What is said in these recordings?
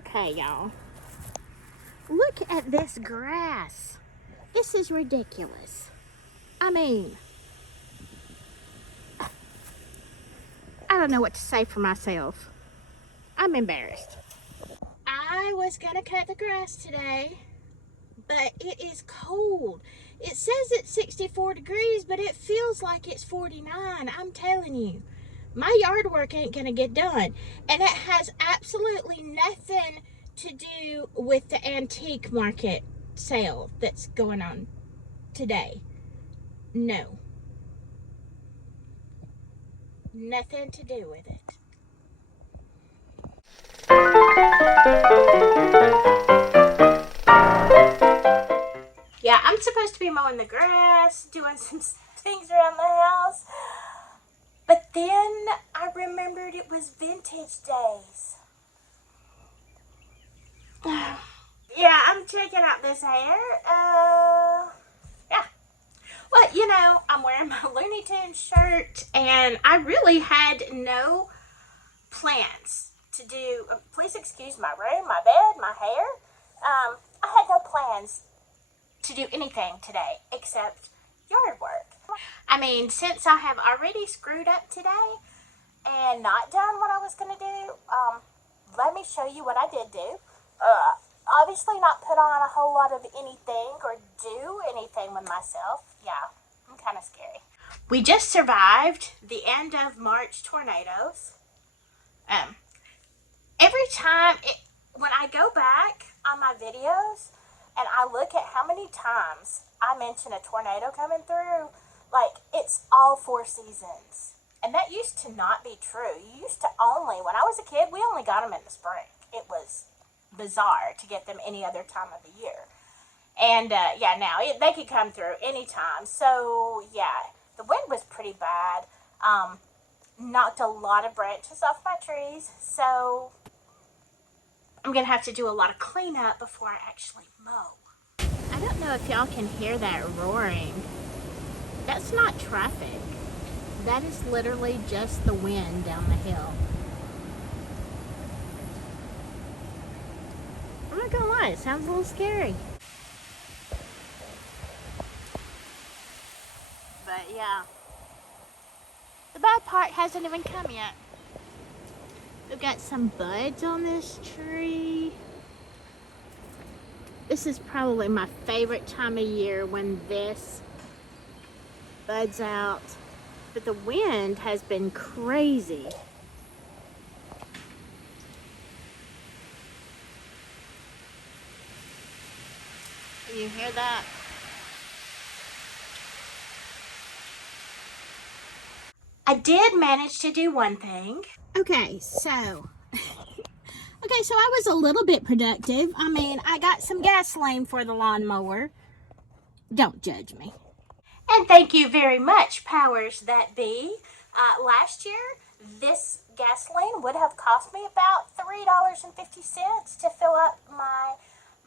Okay, y'all. Look at this grass. This is ridiculous. I mean, I don't know what to say for myself. I'm embarrassed. I was gonna cut the grass today, but it is cold. It says it's 64 degrees, but it feels like it's 49. I'm telling you, my yard work ain't gonna get done. And it has absolutely nothing to do with the antique market sale that's going on today. No. Nothing to do with it. Yeah, I'm supposed to be mowing the grass, doing some things around the house. But then I remembered it was vintage days. Yeah, I'm checking out this hair. Yeah. Well, you know, I'm wearing my Looney Tunes shirt, and I really had no plans to do. Please excuse my room, my bed, my hair. I had no plans to do anything today except yard work. I mean, since I have already screwed up today and not done what I was going to do, let me show you what I did do. Obviously not put on a whole lot of anything or do anything with myself. Yeah, I'm kind of scary. We just survived the end of March tornadoes. Every time, when I go back on my videos and I look at how many times I mention a tornado coming through, like, it's all 4 seasons. And that used to not be true. You used to only, when I was a kid, we only got them in the spring. It was bizarre to get them any other time of the year. And, yeah, now, they could come through anytime. So, yeah, the wind was pretty bad. Knocked a lot of branches off my trees. So, I'm going to have to do a lot of cleanup before I actually mow. I don't know if y'all can hear that roaring. That's not traffic. That is literally just the wind down the hill. I'm not gonna lie, it sounds a little scary. But yeah. The bad part hasn't even come yet. We've got some buds on this tree. This is probably my favorite time of year when this buds out. But the wind has been crazy. Can you hear that? I did manage to do one thing. Okay, so I was a little bit productive. I mean, I got some gasoline for the lawnmower. Don't judge me. And thank you very much, powers that be. Last year, this gasoline would have cost me about $3.50 to fill up my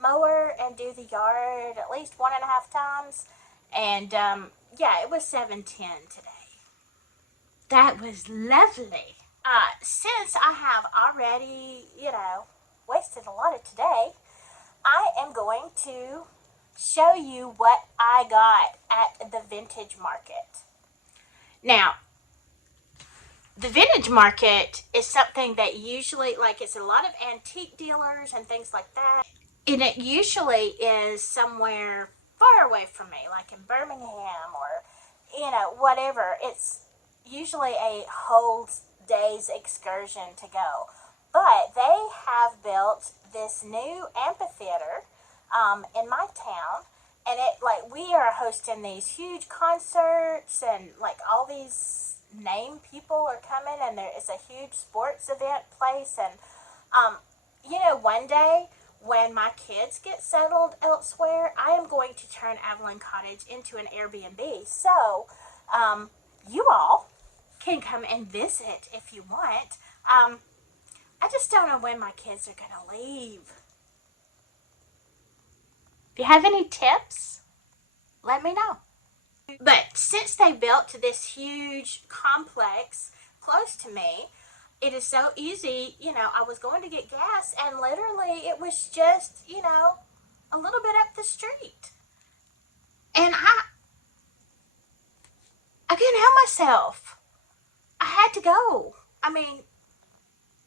mower and do the yard at least 1.5 times. And yeah, it was $7.10 today. That was lovely. Since I have already, wasted a lot of today, I am going to show you what I got at the vintage market. Now, the vintage market is something that usually, like, it's a lot of antique dealers and things like that. And it usually is somewhere far away from me, like in Birmingham or, whatever. It's usually a whole day's excursion to go. But they have built this new amphitheater in my town, and we are hosting these huge concerts, and like all these name people are coming, and there is a huge sports event place. And one day when my kids get settled elsewhere, I am going to turn Avalon Cottage into an Airbnb. So you all can come and visit if you want. I just don't know when my kids are gonna leave. If you have any tips, let me know. But since they built this huge complex close to me, it is so easy. I was going to get gas, and literally it was just, a little bit up the street. And I couldn't help myself. I had to go. I mean,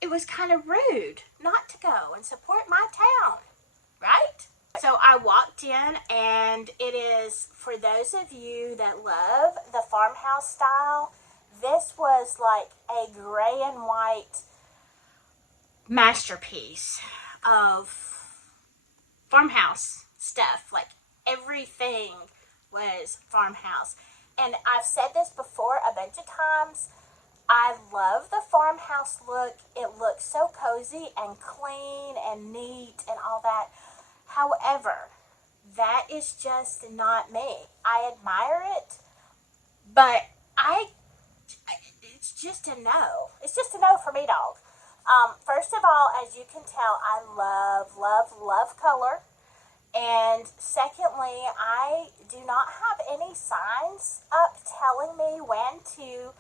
it was kind of rude not to go and support my town, right? So I walked in, and it is, for those of you that love the farmhouse style, this was like a gray and white masterpiece of farmhouse stuff. Like, everything was farmhouse. And I've said this before a bunch of times. I love the farmhouse look. It looks so cozy and clean and neat and all that. However, that is just not me. I admire it, but it's just a no. It's just a no for me, dog. First of all, as you can tell, I love, love, love color. And secondly, I do not have any signs up telling me when to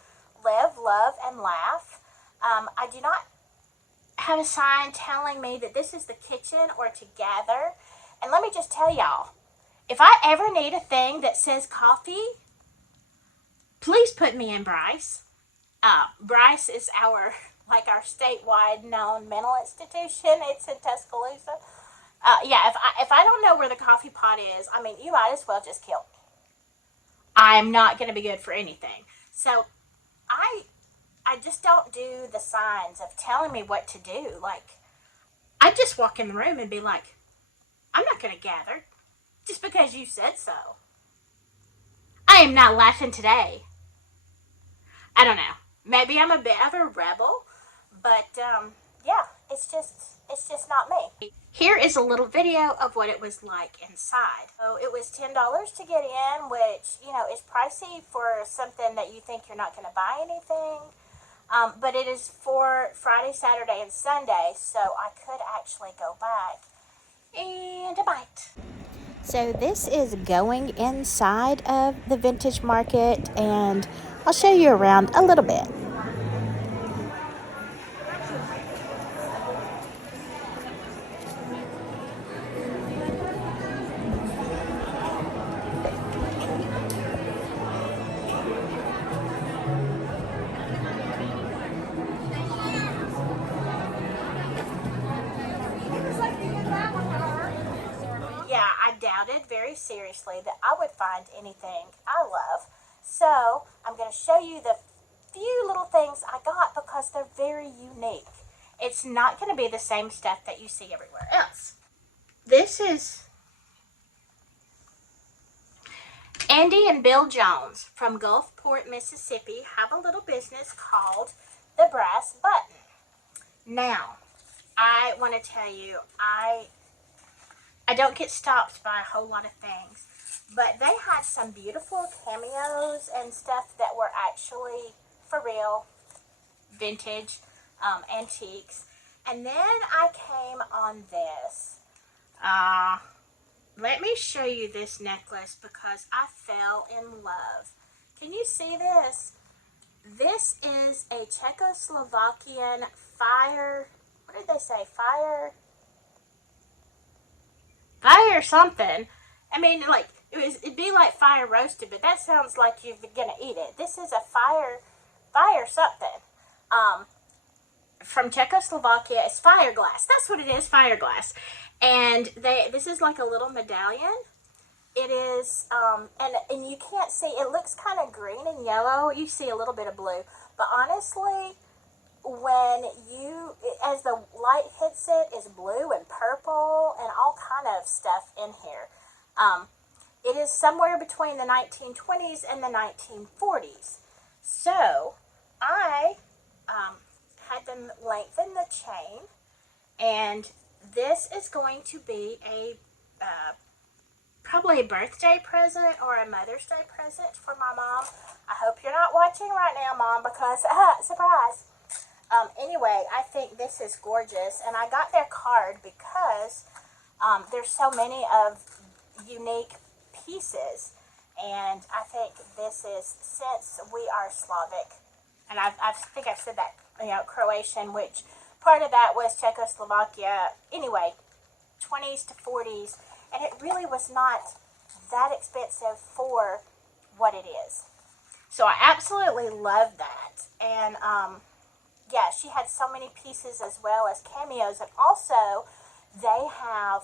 live, love, and laugh. I do not have a sign telling me that this is the kitchen or to gather. And let me just tell y'all, if I ever need a thing that says coffee, please put me in Bryce. Bryce is our statewide known mental institution. It's in Tuscaloosa. Yeah, if I don't know where the coffee pot is, I mean, you might as well just kill me. I'm not going to be good for anything. So I just don't do the signs of telling me what to do. Like, I just walk in the room and be like, I'm not going to gather just because you said so. I am not laughing today. I don't know. Maybe I'm a bit of a rebel, but yeah, it's just not me. Here is a little video of what it was like inside. So it was $10 to get in, which, is pricey for something that you think you're not going to buy anything. But it is for Friday, Saturday, and Sunday, so I could actually go back and buy it. So this is going inside of the vintage market, and I'll show you around a little bit. Yeah, I doubted very seriously that I would find anything I love. So I'm going to show you the few little things I got because they're very unique. It's not going to be the same stuff that you see everywhere else. This is Andy and Bill Jones from Gulfport, Mississippi, have a little business called the Brass Button. Now, I want to tell you, I don't get stopped by a whole lot of things, but they had some beautiful cameos and stuff that were actually for real, vintage, antiques. And then I came on this. Let me show you this necklace because I fell in love. Can you see this? This is a Czechoslovakian fire, what did they say, fire something. I mean, like, it'd be like fire roasted, but that sounds like you're gonna eat it. This is a fire something. From Czechoslovakia. It's fire glass. That's what it is, fire glass. And this is like a little medallion. It is, and you can't see, it looks kind of green and yellow. You see a little bit of blue. But honestly, as the light hits it, it's blue and purple and all kind of stuff in here. It is somewhere between the 1920s and the 1940s. So, I had them lengthen the chain, and this is going to be probably a birthday present or a Mother's Day present for my mom. I hope you're not watching right now, Mom, because, surprise. Anyway, I think this is gorgeous, and I got their card because there's so many of unique pieces, and I think this is, since we are Slavic, and I think I've said that Croatian, which part of that was Czechoslovakia. Anyway, 20s to 40s, and it really was not that expensive for what it is. So I absolutely love that. And yeah, she had so many pieces as well as cameos. And also, they have,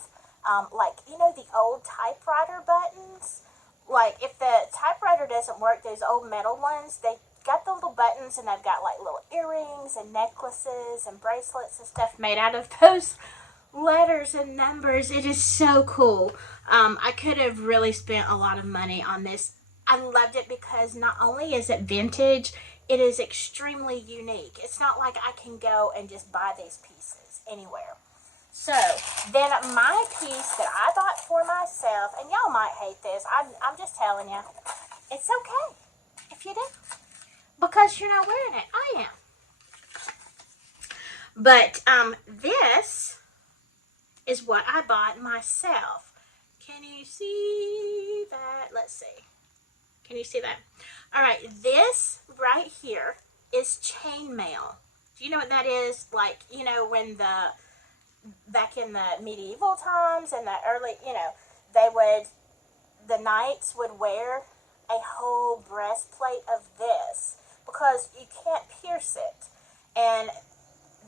like, the old typewriter buttons. Like, if the typewriter doesn't work, those old metal ones, they got the little buttons, and they've got, like, little earrings and necklaces and bracelets and stuff made out of those letters and numbers. It is so cool. I could have really spent a lot of money on this. I loved it because not only is it vintage, it is extremely unique. It's not like I can go and just buy these pieces anywhere. So then my piece that I bought for myself, and y'all might hate this, I'm just telling you, it's okay if you do, because you're not wearing it. I am. But this is what I bought myself. Can you see that? Let's see. Can you see that? All right, this right here is chainmail. Do you know what that is? Like, when back in the medieval times and the early, the knights would wear a whole breastplate of this because you can't pierce it. And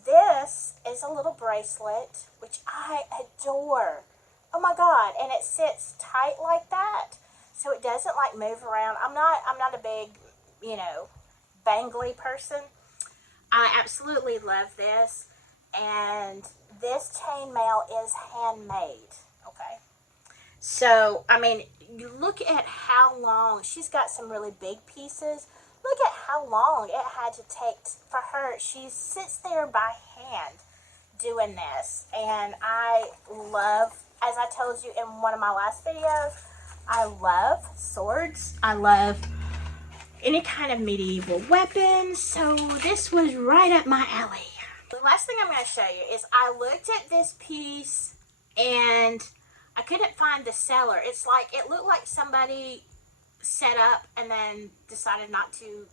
this is a little bracelet, which I adore. Oh my God, and it sits tight like that, so it doesn't like move around. I'm not a big, bangly person. I absolutely love this, and this chainmail is handmade, okay? So, I mean, you look at how long, she's got some really big pieces. Look at how long it had to take for her. She sits there by hand doing this, and I love, as I told you in one of my last videos, I love swords. I love any kind of medieval weapons, so this was right up my alley. The last thing I'm going to show you is I looked at this piece and I couldn't find the seller. It's like, it looked like somebody set up and then decided not to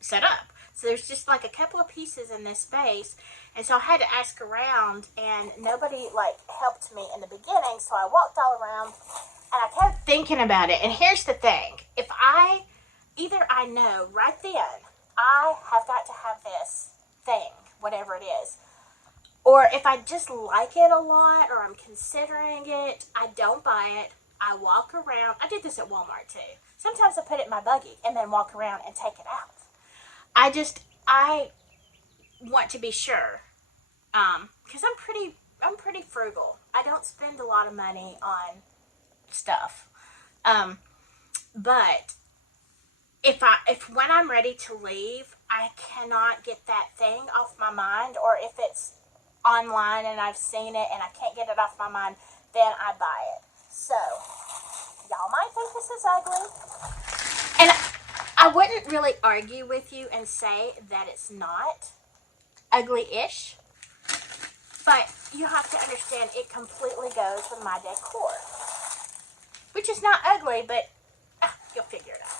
set up. So there's just like a couple of pieces in this space, and so I had to ask around, and nobody like helped me in the beginning, so I walked all around and I kept thinking about it. And here's the thing, either I know right then I have got to have this thing, whatever it is, or if I just like it a lot or I'm considering it, I don't buy it. I walk around. I did this at Walmart too. Sometimes I put it in my buggy and then walk around and take it out. I want to be sure, because I'm pretty frugal. I don't spend a lot of money on stuff, but if when I'm ready to leave, I cannot get that thing off my mind, or if it's online and I've seen it and I can't get it off my mind, then I buy it. So y'all might think this is ugly, and I wouldn't really argue with you and say that it's not ugly-ish, but you have to understand it completely goes with my decor, which is not ugly, but you'll figure it out.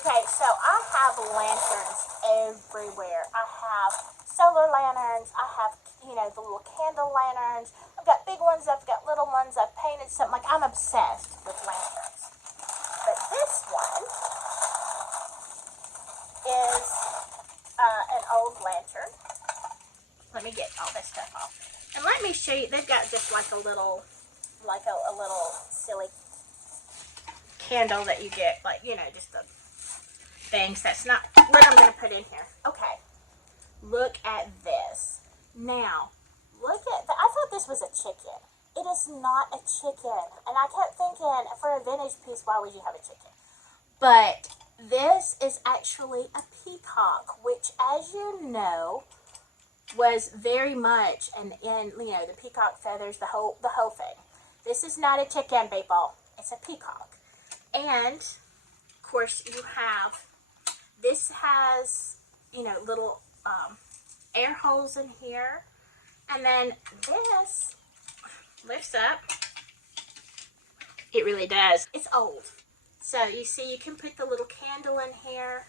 Okay, so I have lanterns everywhere. I have solar lanterns. I have, the little candle lanterns. I've got big ones. I've got little ones. I've painted something. Like, I'm obsessed with lanterns. But this one is an old lantern. Let me get all this stuff off. And let me show you, they've got just like a little silly candle that you get, like, just the things. That's not what I'm going to put in here. Okay, look at this. Now, look at, I thought this was a chicken. It is not a chicken. And I kept thinking, for a vintage piece, why would you have a chicken? But this is actually a peacock, which, as you know, was very much in the peacock feathers, the whole thing. This is not a chicken, people. It's a peacock. And of course you have, this has little air holes in here, and then this lifts up. It really does. It's old, so you see you can put the little candle in here.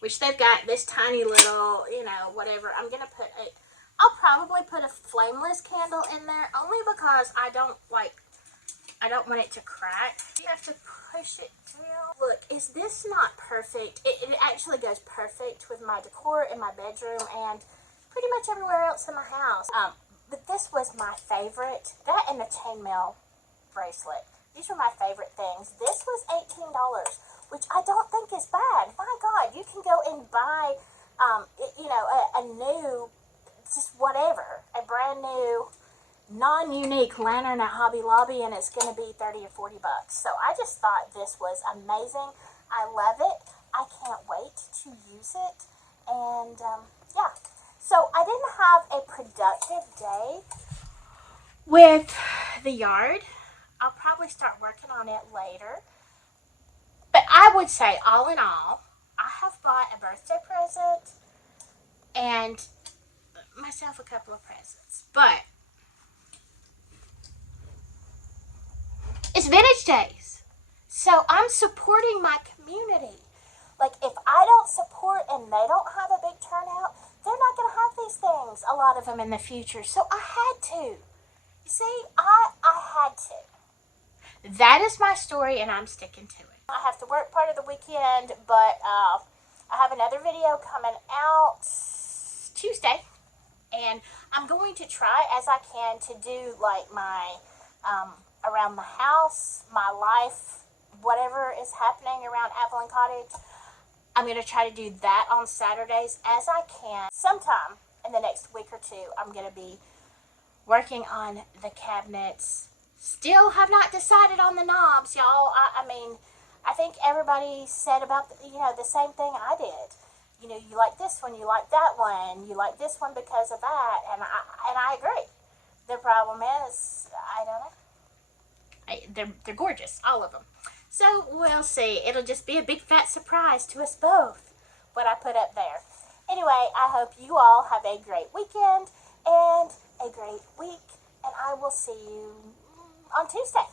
which they've got this tiny little, you know, whatever. I'll probably put a flameless candle in there only because I don't want it to crack. You have to push it down. Look, is this not perfect? It actually goes perfect with my decor in my bedroom and pretty much everywhere else in my house. But this was my favorite. That and the chainmail bracelet. These were my favorite things. This was $18, which I don't think is bad. My God, you can go and buy, you know, a new, just whatever, a brand new, non-unique lantern at Hobby Lobby, and it's going to be 30 or 40 bucks. So I just thought this was amazing. I love it. I can't wait to use it. And yeah, so I didn't have a productive day with the yard. I'll probably start working on it later. But I would say, all in all, I have bought a birthday present and myself a couple of presents. But it's Vintage Days, so I'm supporting my community. Like, if I don't support and they don't have a big turnout, they're not going to have these things, a lot of them, in the future. So I had to. You see, I had to. That is my story, and I'm sticking to it. I have to work part of the weekend, but I have another video coming out Tuesday, and I'm going to try as I can to do like my around the house, my life, whatever is happening around Avalon Cottage. I'm going to try to do that on Saturdays as I can. Sometime in the next week or two, I'm going to be working on the cabinets. Still have not decided on the knobs, y'all. I mean, I think everybody said about, the same thing I did. You know, you like this one, you like that one, you like this one because of that, and I agree. The problem is, I don't know. They're gorgeous, all of them. So we'll see. It'll just be a big fat surprise to us both, what I put up there. Anyway, I hope you all have a great weekend and a great week, and I will see you on Tuesday.